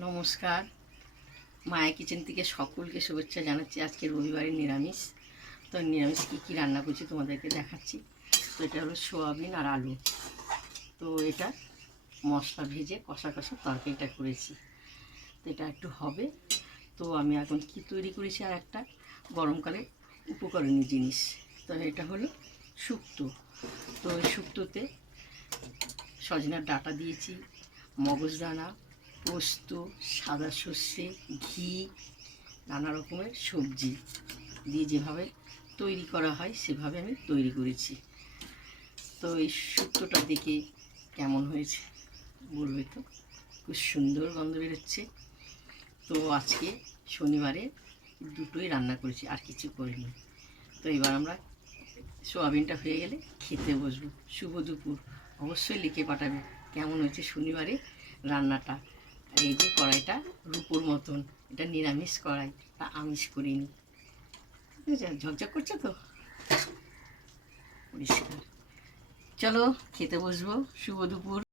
নমস্কার, মায়া কিচেন থেকে সকলকে শুভেচ্ছা জানাচ্ছি। আজকে রবিবারের নিরামিষ। তো নিরামিষ কী কী রান্না করছি তোমাদেরকে দেখাচ্ছি। তো এটা হলো সোয়াবিন আর আলু। তো এটা মশলা ভেজে কষা কষা তরকারিটা করেছি। তো এটা একটু হবে। তো আমি এখন কি তৈরি করেছি, আর একটা গরমকালে উপকরণীয় জিনিস। তো এটা হলো শুক্তো। তো ওই শুক্তোতে সজনার ডাঁটা দিয়েছি, মগজদানা, পোস্ত, সাদা সর্ষে, ঘি, নানা রকমের সবজি দিয়ে যেভাবে তৈরি করা হয় সেভাবে আমি তৈরি করেছি। তো এই শুক্তোটা দেখে কেমন হয়েছে বলবে তো। খুব সুন্দর গন্ধ বেরোচ্ছে। তো আজকে শনিবারে দুটোই রান্না করেছি, আর কিছু করিনি। তো এবার আমরা সোয়াবিনটা হয়ে গেলে খেতে বসবো। শুভ দুপুর। অবশ্যই লিখে পাঠাবে কেমন হয়েছে শনিবারে রান্নাটা। আর এই যে কড়াইটা রূপোর মতন, এটা নিরামিষ কড়াই, তা আমিষ করিনি। ঠিক আছে, ঝকঝক করছে তো পরিষ্কার। চলো খেতে বসবো। শুভ দুপুর।